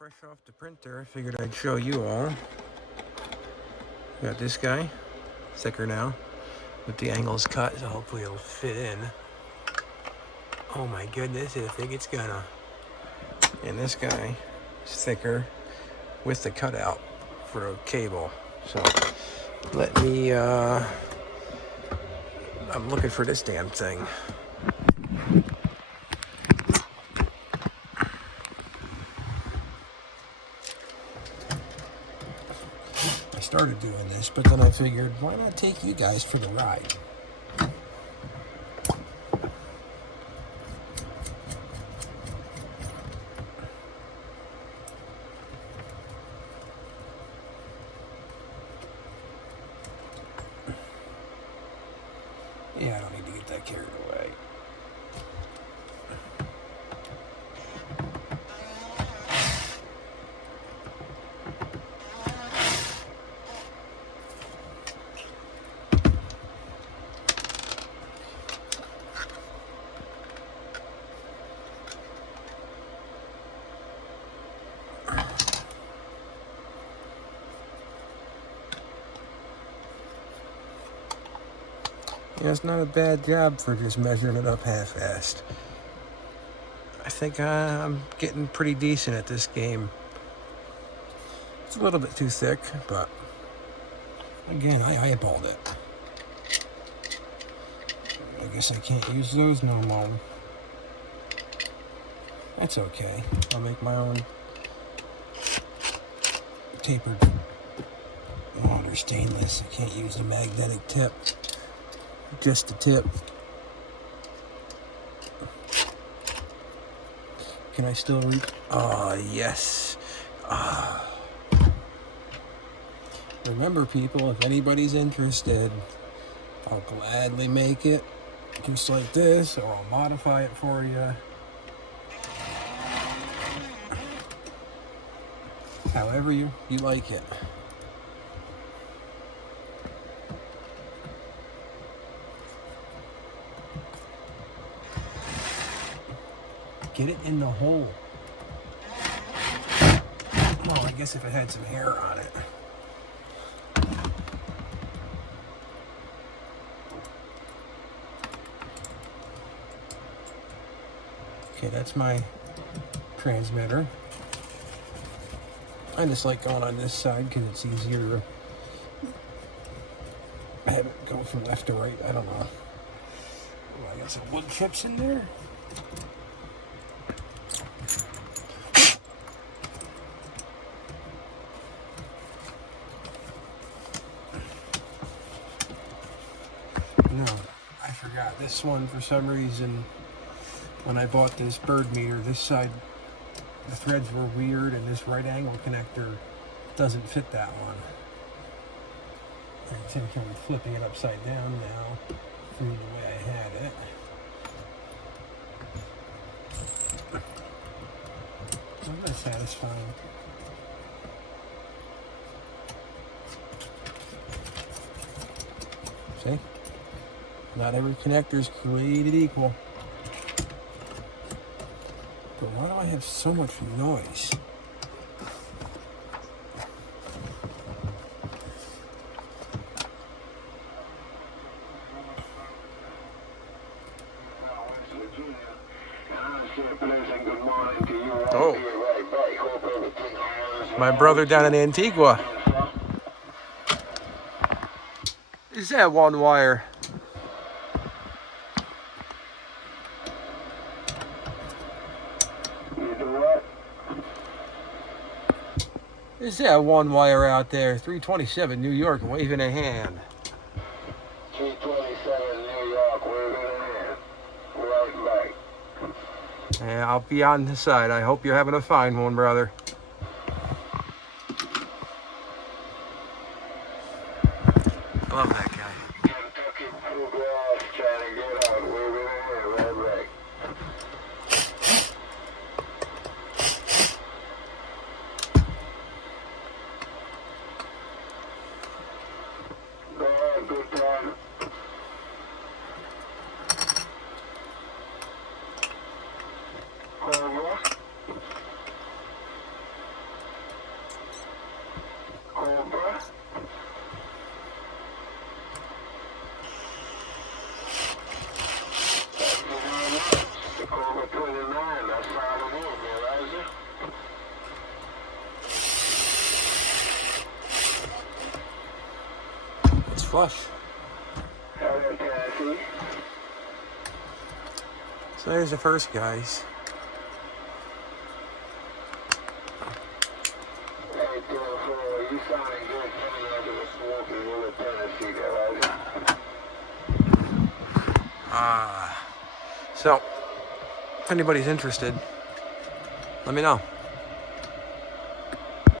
Fresh off the printer, I figured I'd show you all. Got this guy, thicker now, with the angles cut, so hopefully it'll fit in. Oh my goodness, I think it's gonna. And this guy is thicker with the cutout for a cable. So let me, I'm looking for this damn thing. I started doing this, but then I figured, why not take you guys for the ride? Yeah, I don't need to get that carried away. Yeah, it's not a bad job for just measuring it up half-assed. I think I'm getting pretty decent at this game. It's a little bit too thick, but again, I eyeballed it. I guess I can't use those no more. That's okay. I'll make my own tapered. Oh, they're stainless. I can't use the magnetic tip. Just the tip. Can I still reach? Oh, yes. Remember, people, if anybody's interested, I'll gladly make it just like this, or I'll modify it for you. However you like it. Get it in the hole. Well, I guess if it had some hair on it. Okay, that's my transmitter. I just like going on this side because it's easier to have it go from left to right. I don't know. Oh, I got some wood chips in there. No, I forgot. This one, for some reason, when I bought this bird meter, this side, the threads were weird, and this right angle connector doesn't fit that one. I think I'm flipping it upside down now from the way I had it. Isn't that satisfying? See? Not every connector is created equal. But why do I have so much noise? Oh. My brother down in Antigua. Is that one wire? Is that one wire out there? 327 New York, waving a hand. 327 New York, waving a hand. Right back. Yeah, I'll be on the side. I hope you're having a fine one, brother. I love that guy. flush. Hello, Tennessee. So there's the first guys. Hey, 204, you sounding good coming out of the smoky hill of Tennessee there, right? So, if anybody's interested, let me know.